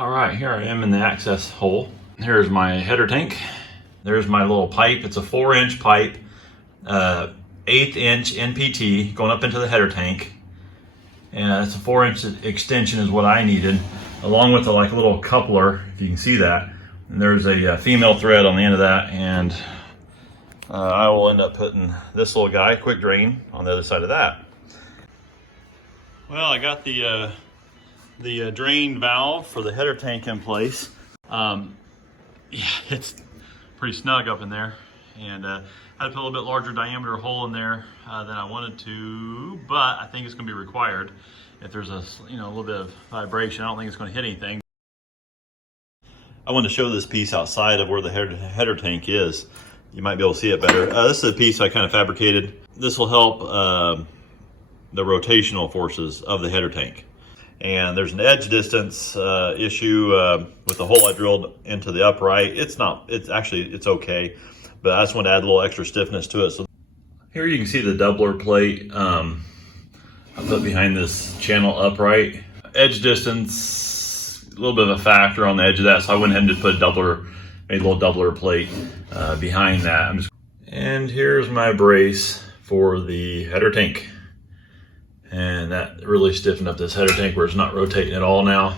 All right, here I am in the access hole. Here's my header tank. There's my little pipe. It's a 4-inch pipe, 1/8-inch NPT going up into the header tank. And it's a 4-inch extension is what I needed, along with a little coupler, if you can see that. And there's a female thread on the end of that, and I will end up putting this little guy, quick drain, on the other side of that. Well, I got the drain valve for the header tank in place. Yeah, it's pretty snug up in there, and I had to put a little bit larger diameter hole in there than I wanted to, but I think it's going to be required. If there's a little bit of vibration, I don't think it's going to hit anything. I wanted to show this piece outside of where the header tank is. You might be able to see it better. This is a piece I kind of fabricated. This will help the rotational forces of the header tank. And there's an edge distance issue with the hole I drilled into the upright. It's okay, but I just want to add a little extra stiffness to it. So here you can see the doubler plate I put behind this channel upright. Edge distance, a little bit of a factor on the edge of that, so I went ahead and just put made a little doubler plate behind that. And here's my brace for the header tank. And that really stiffened up this header tank where it's not rotating at all now,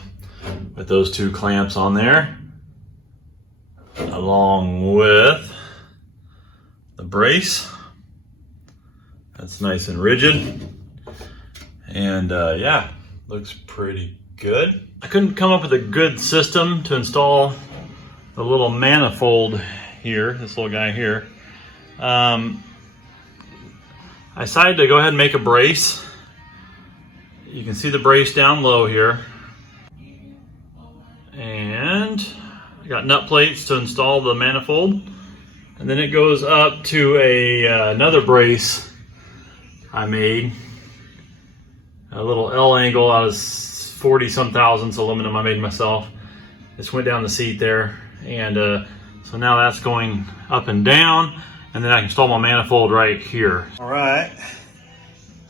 with those two clamps on there, along with the brace. That's nice and rigid. And yeah, looks pretty good. I couldn't come up with a good system to install the little manifold here, this little guy here. I decided to go ahead and make a brace. You can see the brace down low here. And I got nut plates to install the manifold. And then it goes up to another brace I made. A little L angle out of 40-some thousandths aluminum I made myself. Just went down the seat there. And so now that's going up and down. And then I can install my manifold right here. All right.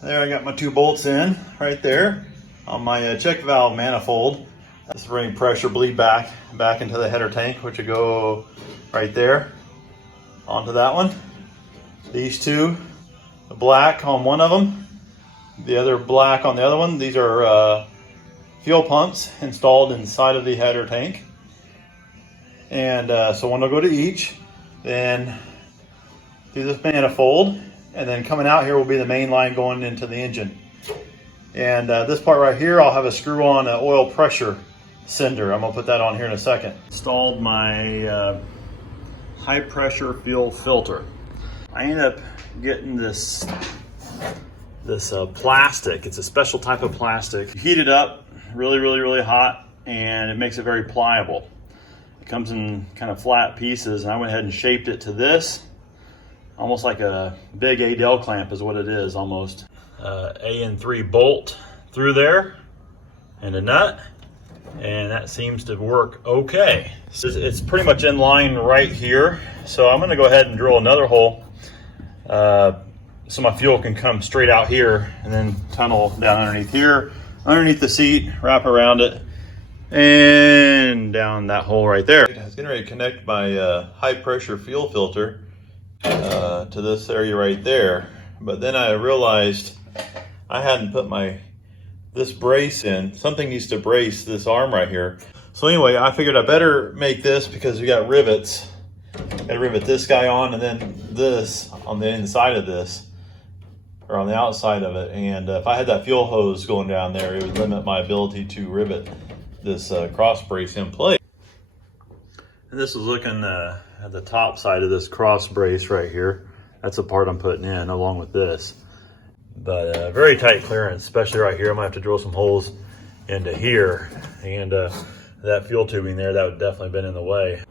There I got my 2 bolts in right there on my check valve manifold. That's running pressure bleed back into the header tank, which will go right there onto that one. These two, the black on one of them, the other black on the other one. These are fuel pumps installed inside of the header tank. And so one will go to each, then through this manifold. And then coming out here will be the main line going into the engine. And this part right here, I'll have a screw on an oil pressure sender. I'm gonna put that on here in a second. Installed my high pressure fuel filter. I ended up getting this plastic. It's a special type of plastic. You heat it up really hot, and it makes it very pliable. It comes in kind of flat pieces, and I went ahead and shaped it to this. Almost like a big Adel clamp is what it is, almost. AN3 bolt through there and a nut, and that seems to work okay. So it's pretty much in line right here. So I'm gonna go ahead and drill another hole so my fuel can come straight out here and then tunnel down underneath here, underneath the seat, wrap around it, and down that hole right there. I was getting ready to connect my high pressure fuel filter to this area right there, but then I realized I hadn't put this brace in. Something needs to brace this arm right here. So anyway, I figured I better make this, because we got rivets. Gotta rivet this guy on, and then this on the inside of this, or on the outside of it. And if I had that fuel hose going down there, it would limit my ability to rivet this cross brace in place. And this is looking at the top side of this cross brace right here. That's the part I'm putting in along with this. But very tight clearance, especially right here. I'm gonna have to drill some holes into here. And that fuel tubing there, that would definitely been in the way.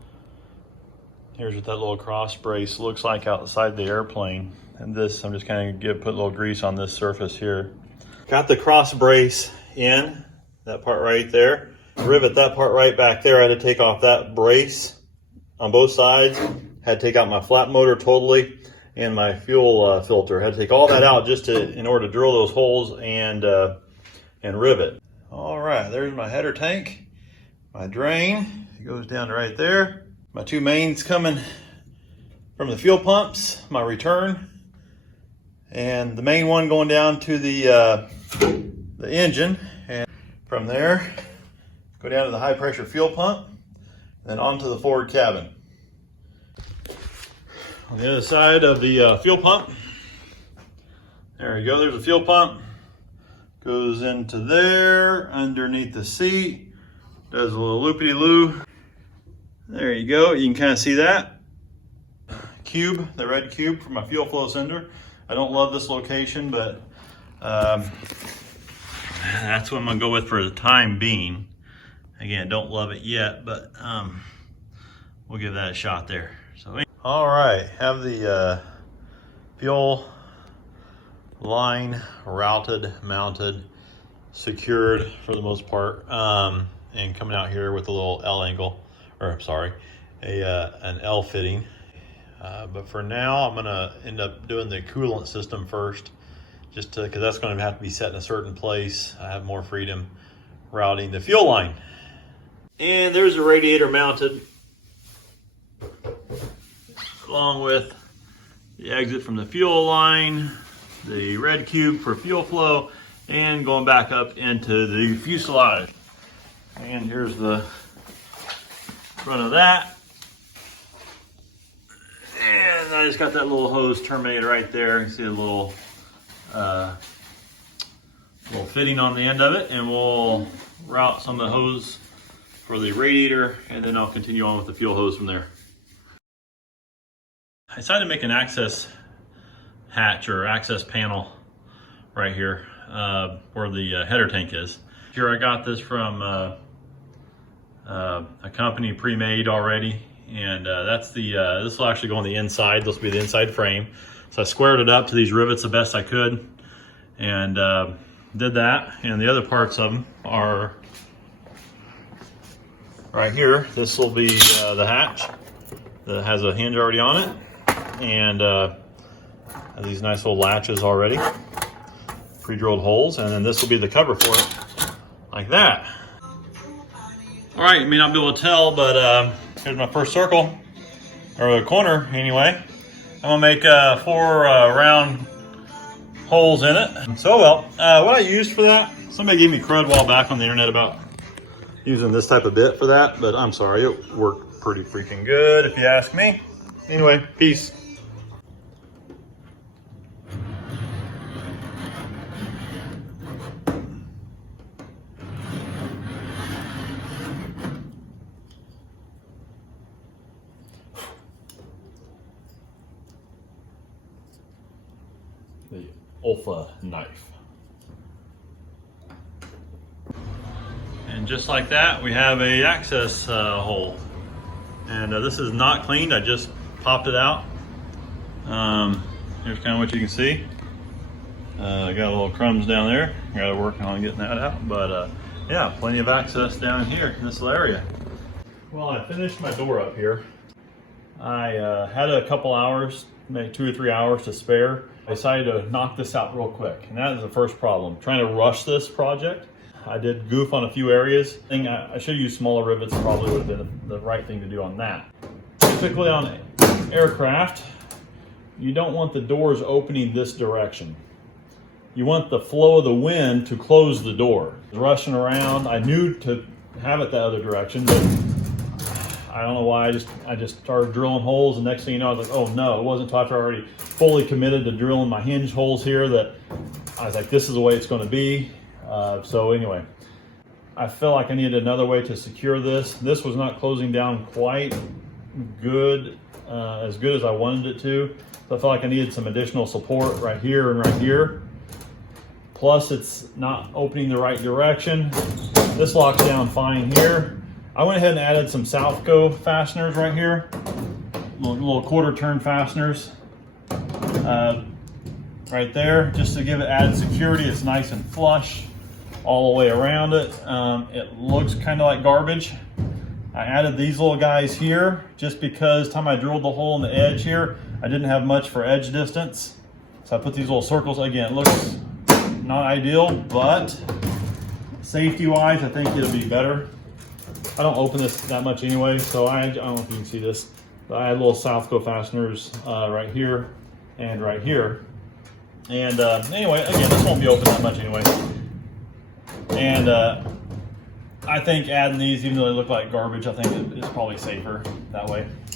Here's what that little cross brace looks like outside the airplane. And this, I'm just kind of put a little grease on this surface here. Got the cross brace in, that part right there. Rivet that part right back there. I had to take off that brace on both sides. Had to take out my flat motor totally, and my fuel filter. Had to take all that out just in order to drill those holes and rivet. All right, there's my header tank. My drain, it goes down to right there. My two mains coming from the fuel pumps, my return, and the main one going down to the engine. And from there, go down to the high pressure fuel pump, then onto the forward cabin. On the other side of the fuel pump, there you go, there's a fuel pump. Goes into there, underneath the seat, does a little loopity-loo. There you go, you can kind of see that. Cube, the red cube for my fuel flow sender. I don't love this location, but that's what I'm gonna go with for the time being. Again, don't love it yet, but we'll give that a shot there. So, all right, have the fuel line routed, mounted, secured for the most part, and coming out here with a little L angle, or sorry, an L fitting. But for now, I'm gonna end up doing the coolant system first, just because that's going to have to be set in a certain place. I have more freedom routing the fuel line. And there's a radiator mounted, along with the exit from the fuel line, the red cube for fuel flow, and going back up into the fuselage. And here's the front of that. And I just got that little hose terminated right there. You can see a little fitting on the end of it, and we'll route some of the hose for the radiator, and then I'll continue on with the fuel hose from there. I decided to make an access hatch or access panel right here where the header tank is. Here I got this from a company pre-made already, and that's the this will actually go on the inside. This will be the inside frame. So I squared it up to these rivets the best I could, and did that. And the other parts of them are right here. This will be the hatch that has a hinge already on it, and has these nice little latches already, pre-drilled holes, and then this will be the cover for it, like that. All right, you may not be able to tell, but here's my first circle, or the corner anyway. I'm gonna make 4 round holes in it. So what I used for that, somebody gave me crud a while back on the internet about using this type of bit for that, but I'm sorry, it worked pretty freaking good if you ask me. Anyway, peace. The Alpha knife. And just like that, we have a access hole. And this is not cleaned, I just popped it out. Here's kind of what you can see. I got a little crumbs down there. I got to work on getting that out, but yeah, plenty of access down here in this little area. Well, I finished my door up here. I had a couple hours, maybe 2 or 3 hours to spare. I decided to knock this out real quick, and that is the first problem. Trying to rush this project. I did goof on a few areas. I should use smaller rivets, probably would have been the right thing to do on that. Typically on aircraft, you don't want the doors opening this direction. You want the flow of the wind to close the door. Rushing around, I knew to have it the other direction, but I don't know why, I just started drilling holes, and next thing you know, I was like, oh no, it wasn't until after I already fully committed to drilling my hinge holes here that I was like, this is the way it's gonna be. So anyway, I feel like I needed another way to secure this. This was not closing down quite good, as good as I wanted it to. So I felt like I needed some additional support right here and right here. Plus it's not opening the right direction. This locks down fine here. I went ahead and added some Southco fasteners right here, little quarter turn fasteners right there, just to give it added security. It's nice and flush all the way around it. It looks kind of like garbage. I added these little guys here just because time I drilled the hole in the edge here, I didn't have much for edge distance. So I put these little circles. Again, it looks not ideal, but safety wise, I think it'll be better. I don't open this that much anyway, so I don't know if you can see this, but I had little Southco fasteners right here and right here. And anyway, again, this won't be open that much anyway. And I think adding these, even though they look like garbage, I think it's probably safer that way.